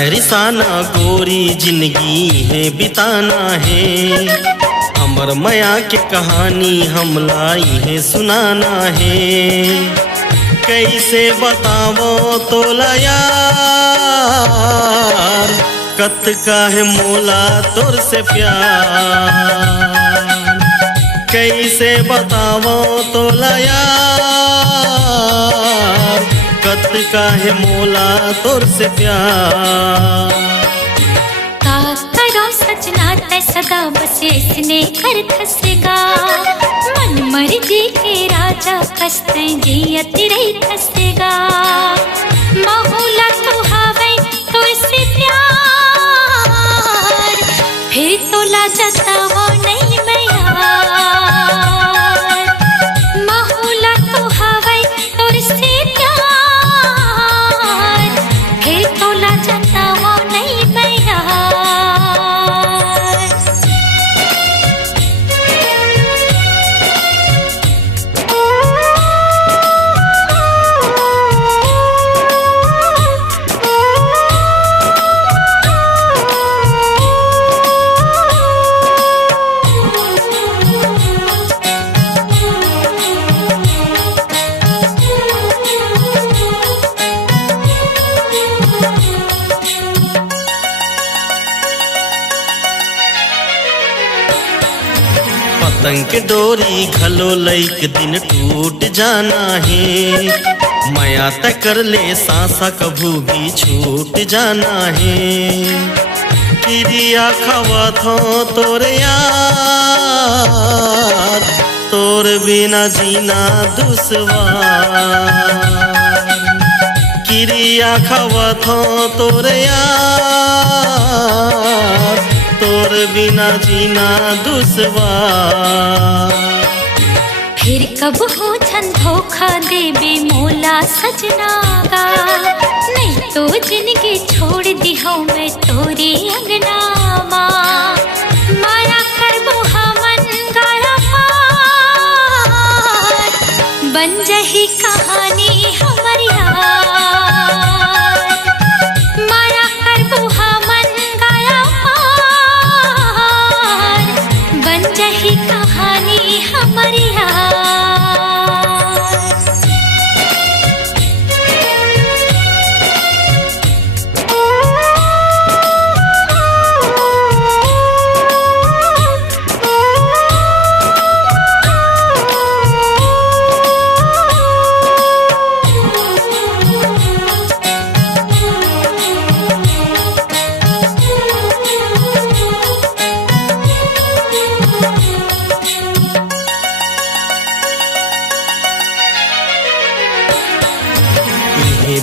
तरिसाना गोरी जिंदगी है बिताना है, अमर माया की कहानी हम लाई है सुनाना है। कैसे बतावो तोला यार, कत का है मोला तोर से प्यार। कैसे बतावो तोला यार, कत का है मोला तोर से प्यार। का करो सजना तै सदा बस इसने कर खसेगा, मन मर्जी के राजा खसते जियत रही खसेगा। माहौला तो हवे तो इससे प्यार, फिर तो ला जाता वो नहीं मैं यार। माहौला तो हवे तो इससे प्यार, फिर तो ला जाता वो नहीं मैं यार। पतंग के डोरी घलो लैक दिन टूट जाना है, माया तय कर ले सांसा कभू भी छूट जाना है। क्रिया खवा थो तोर यार, तोर बिना जीना दुश्वार। क्रिया खवा थो तोर यार, तोर बिना जीना दुश्वार। फिर कब हो छन धोखा देबे मोला सजनागा, नहीं तो जिंदगी छोड़ दी हो मैं तोरी अंगना माँ। माया करबो हमन गाया पार, बन जही कहानी हमर यार। माया करबो हमन गाया पार, बन जही कहानी हमर यार।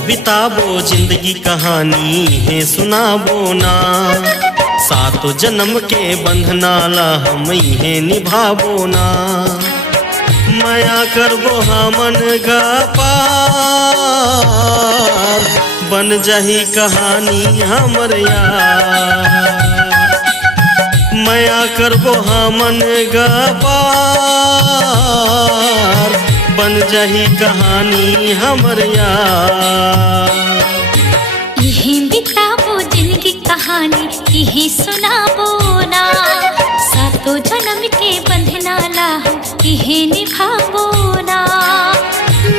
बिताबो जिंदगी कहानी है सुनाबो ना, सातों जन्म के बंधना ला हम है निभाबो ना। माया करबो हमन गा पार, बन जाही कहानी हमर यार। माया करबो हमन गा पार, बन जाही कहानी हमर यार। यही बिताबो जिंदगी कहानी यही सुनाबो ना, सातों जन्म के बंधना ला यही निभाबो ना।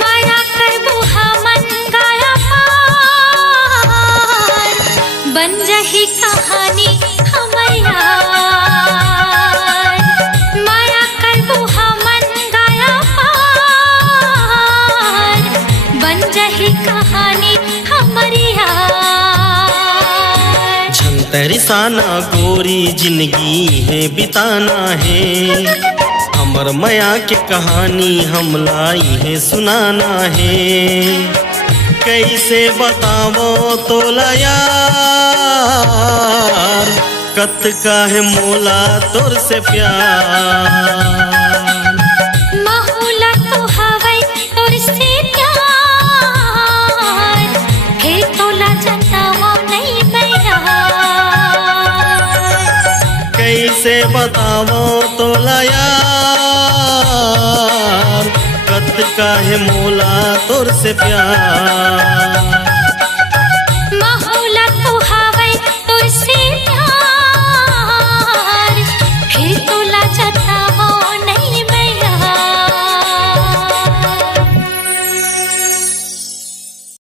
माया करबो हमन गाया पार, बन जाही कहानी हमर यार। माया करबो हमन गाया पार, बन जाही कहानी हमर यार। झन तरिसाना गोरी जिंदगी है बिताना है, अमर माया की कहानी हम लाई है सुनाना है। कैसे बतावो तोला यार, कत का है मोला तोर से प्यार। माहौला तो हवे तोर से प्यार, फिर तो ला जाता वो नहीं मैं यार। कैसे बतावो तोला यार, कत का है मोला तोर से प्यार।